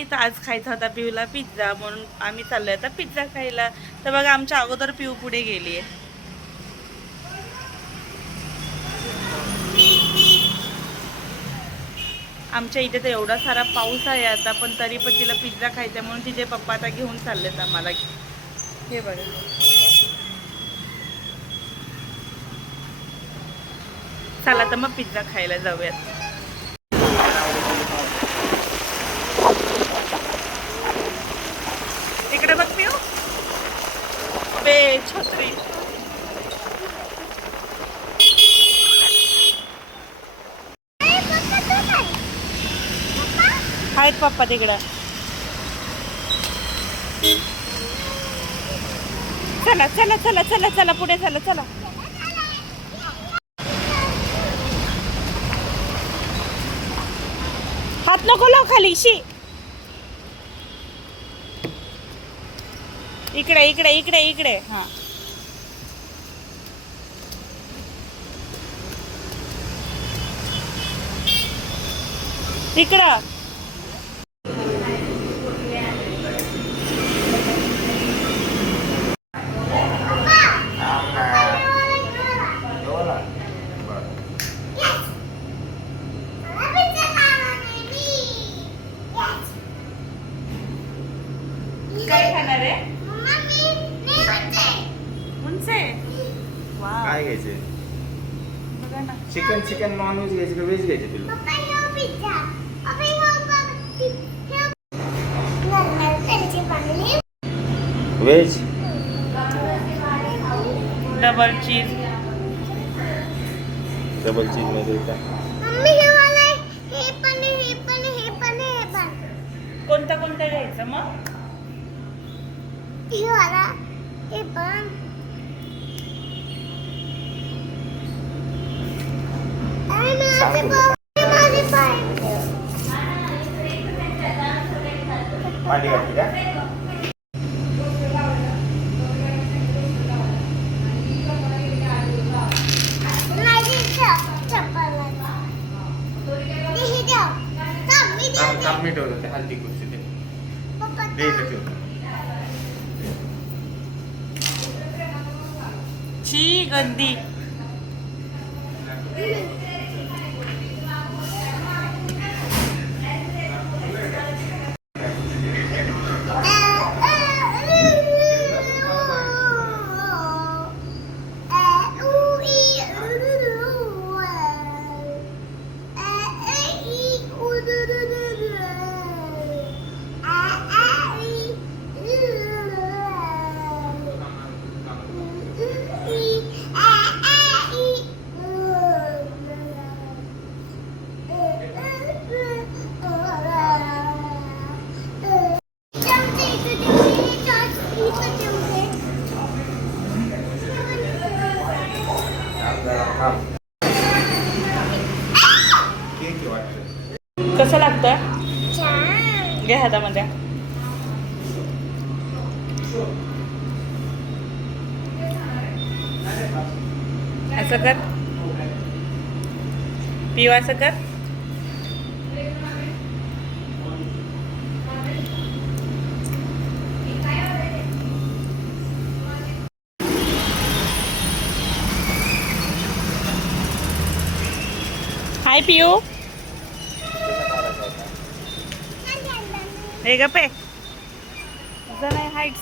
हाय. तर आज खायचा होता पिऊला पिझ्झा, म्हणून आम्ही चाललोय आता पिझ्झा खायला. तर बघा आमच्या अगोदर पिऊ पुढे गेली आहे. आमच्या इथे तर एवढा सारा पाऊस आहे आता, पण तरी पण तिला पिझ्झा खायचा म्हणून तिचे पप्पा आता घेऊन चाललेत आम्हाला. हे बघा, चला तर मग पिझ्झा खायला जाऊयात. इकडे बघ पिऊ, बे छत्री. आहेत पप्पा तिकडं. चला चला चला चला चला पुढे चला चला. हात नको लाव खाली. शी, इकडे इकडे इकडे इकडे. हा, इकडं. काय खाणार आहे? काय घ्यायचे? बघा ना. चिकन नॉन व्हेज घ्यायचे का व्हेज घ्यायचे तुला? व्हेज. डबल चीज. डबल चीज मध्ये का? कोणता कोणता घ्यायचं मग? पाणी घातली का? मी ठेवलं ते हल्दी कुर्सी ते ची गंदी. कसं लागतं? घे हातामध्ये. असं कर पिऊ, असं कर. हाय पिऊ. हे गप्पे जण हाईट्स.